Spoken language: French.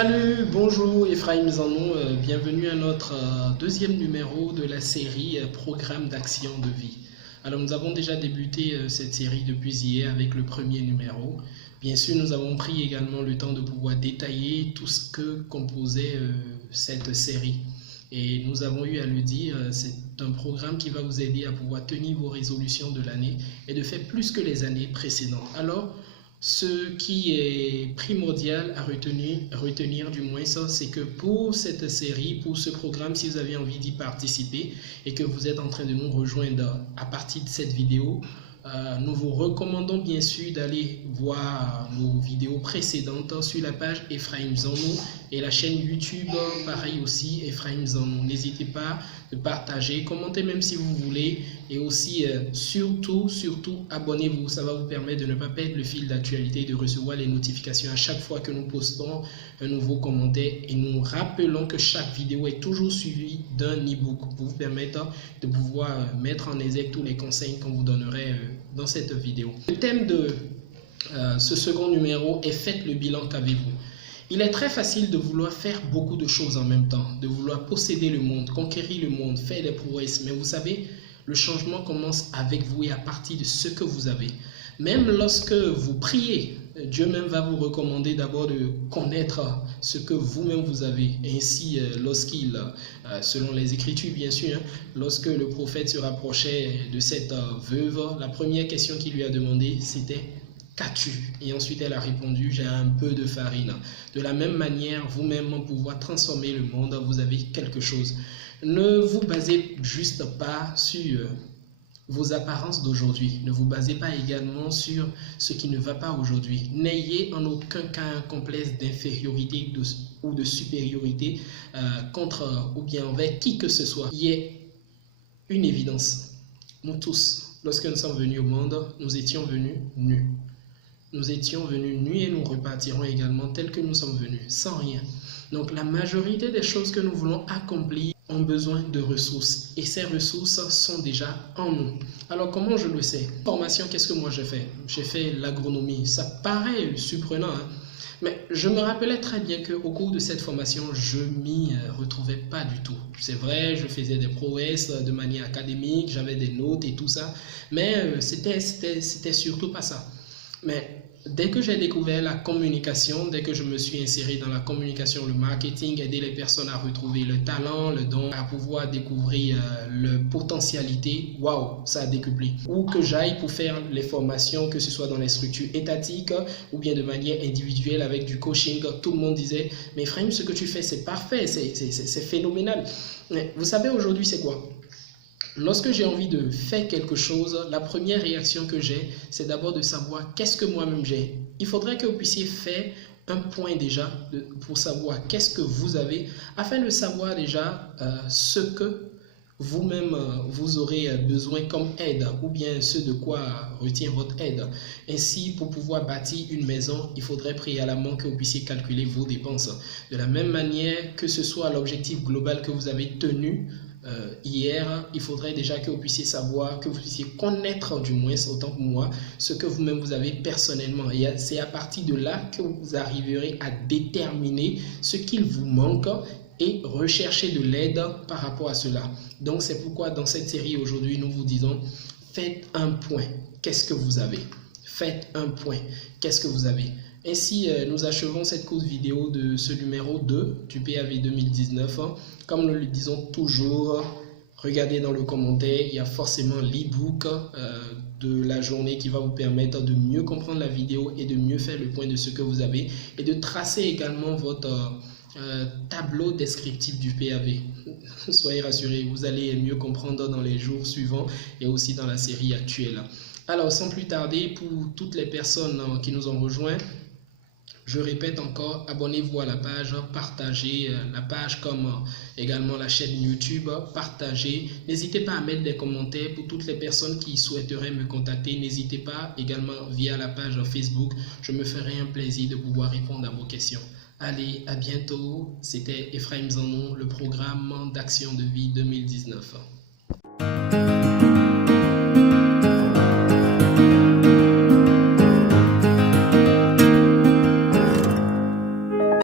Salut, bonjour Ephraim Zanon, bienvenue à notre deuxième numéro de la série Programme d'action de vie. Alors nous avons déjà débuté cette série depuis hier avec le premier numéro. Bien sûr, nous avons pris également le temps de pouvoir détailler tout ce que composait cette série. Et nous avons eu à le dire, c'est un programme qui va vous aider à pouvoir tenir vos résolutions de l'année et de faire plus que les années précédentes. Alors, ce qui est primordial à retenir du moins ça, c'est que pour cette série, pour ce programme, si vous avez envie d'y participer et que vous êtes en train de nous rejoindre à partir de cette vidéo, nous vous recommandons bien sûr d'aller voir nos vidéos précédentes sur la page Ephraim Zanon et la chaîne YouTube, pareil aussi Ephraim Zanon. N'hésitez pas de partager, commentez même si vous voulez et aussi surtout abonnez-vous. Ça va vous permettre de ne pas perdre le fil d'actualité et de recevoir les notifications à chaque fois que nous postons un nouveau commentaire. Et nous rappelons que chaque vidéo est toujours suivie d'un e-book pour vous permettre de pouvoir mettre en exergue tous les conseils qu'on vous donnerait dans cette vidéo. Le thème de ce second numéro est « Faites le bilan qu'avez-vous ». Il est très facile de vouloir faire beaucoup de choses en même temps, de vouloir posséder le monde, conquérir le monde, faire des prouesses. Mais vous savez, le changement commence avec vous et à partir de ce que vous avez. Même lorsque vous priez, Dieu même va vous recommander d'abord de connaître ce que vous-même vous avez. Ainsi, lorsqu'il, selon les Écritures bien sûr, lorsque le prophète se rapprochait de cette veuve, la première question qu'il lui a demandé, c'était « Qu'as-tu » Et ensuite, elle a répondu « J'ai un peu de farine ». De la même manière, vous-même, pour pouvoir transformer le monde, vous avez quelque chose. Ne vous basez juste pas sur vos apparences d'aujourd'hui. Ne vous basez pas également sur ce qui ne va pas aujourd'hui. N'ayez en aucun cas un complexe d'infériorité ou de supériorité contre ou bien envers qui que ce soit. Il y a une évidence. Nous tous, lorsque nous sommes venus au monde, nous étions venus nus. Nous étions venus nus et nous repartirons également tels que nous sommes venus, sans rien. Donc la majorité des choses que nous voulons accomplir ont besoin de ressources et ces ressources sont déjà en nous. Alors comment je le sais? Formation, qu'est-ce que moi j'ai fait? J'ai fait l'agronomie. Ça paraît surprenant, hein? Mais je me rappelais très bien qu'au cours de cette formation, je m'y retrouvais pas du tout. C'est vrai, je faisais des prouesses de manière académique, j'avais des notes et tout ça, mais c'était surtout pas ça. Mais dès que j'ai découvert la communication, dès que je me suis inséré dans la communication, le marketing, aider les personnes à retrouver le talent, le don, à pouvoir découvrir leur potentialité, waouh, ça a décuplé. Où que j'aille pour faire les formations, que ce soit dans les structures étatiques ou bien de manière individuelle avec du coaching, tout le monde disait « Mais Ephraim, ce que tu fais, c'est parfait, c'est phénoménal. » Mais vous savez aujourd'hui c'est quoi? Lorsque j'ai envie de faire quelque chose, la première réaction que j'ai, c'est d'abord de savoir qu'est-ce que moi-même j'ai. Il faudrait que vous puissiez faire un point déjà pour savoir qu'est-ce que vous avez, afin de savoir déjà ce que vous-même vous aurez besoin comme aide ou bien ce de quoi retient votre aide. Ainsi, pour pouvoir bâtir une maison, il faudrait préalablement que vous puissiez calculer vos dépenses. De la même manière que ce soit l'objectif global que vous avez tenu hier, il faudrait déjà que vous puissiez savoir, que vous puissiez connaître du moins, autant que moi, ce que vous-même vous avez personnellement. Et c'est à partir de là que vous arriverez à déterminer ce qu'il vous manque et rechercher de l'aide par rapport à cela. Donc c'est pourquoi dans cette série aujourd'hui, nous vous disons, faites un point. Qu'est-ce que vous avez? Faites un point. Qu'est-ce que vous avez? Ainsi, nous achevons cette courte vidéo de ce numéro 2 du PAV 2019. Comme nous le disons toujours, regardez dans le commentaire, il y a forcément l'e-book de la journée qui va vous permettre de mieux comprendre la vidéo et de mieux faire le point de ce que vous avez et de tracer également votre tableau descriptif du PAV. Soyez rassurés, vous allez mieux comprendre dans les jours suivants et aussi dans la série actuelle. Alors, sans plus tarder, pour toutes les personnes qui nous ont rejoints, je répète encore, abonnez-vous à la page, partagez la page comme également la chaîne YouTube, partagez. N'hésitez pas à mettre des commentaires pour toutes les personnes qui souhaiteraient me contacter. N'hésitez pas également via la page Facebook, je me ferai un plaisir de pouvoir répondre à vos questions. Allez, à bientôt. C'était Ephraim Zanon, le programme d'action de vie 2019.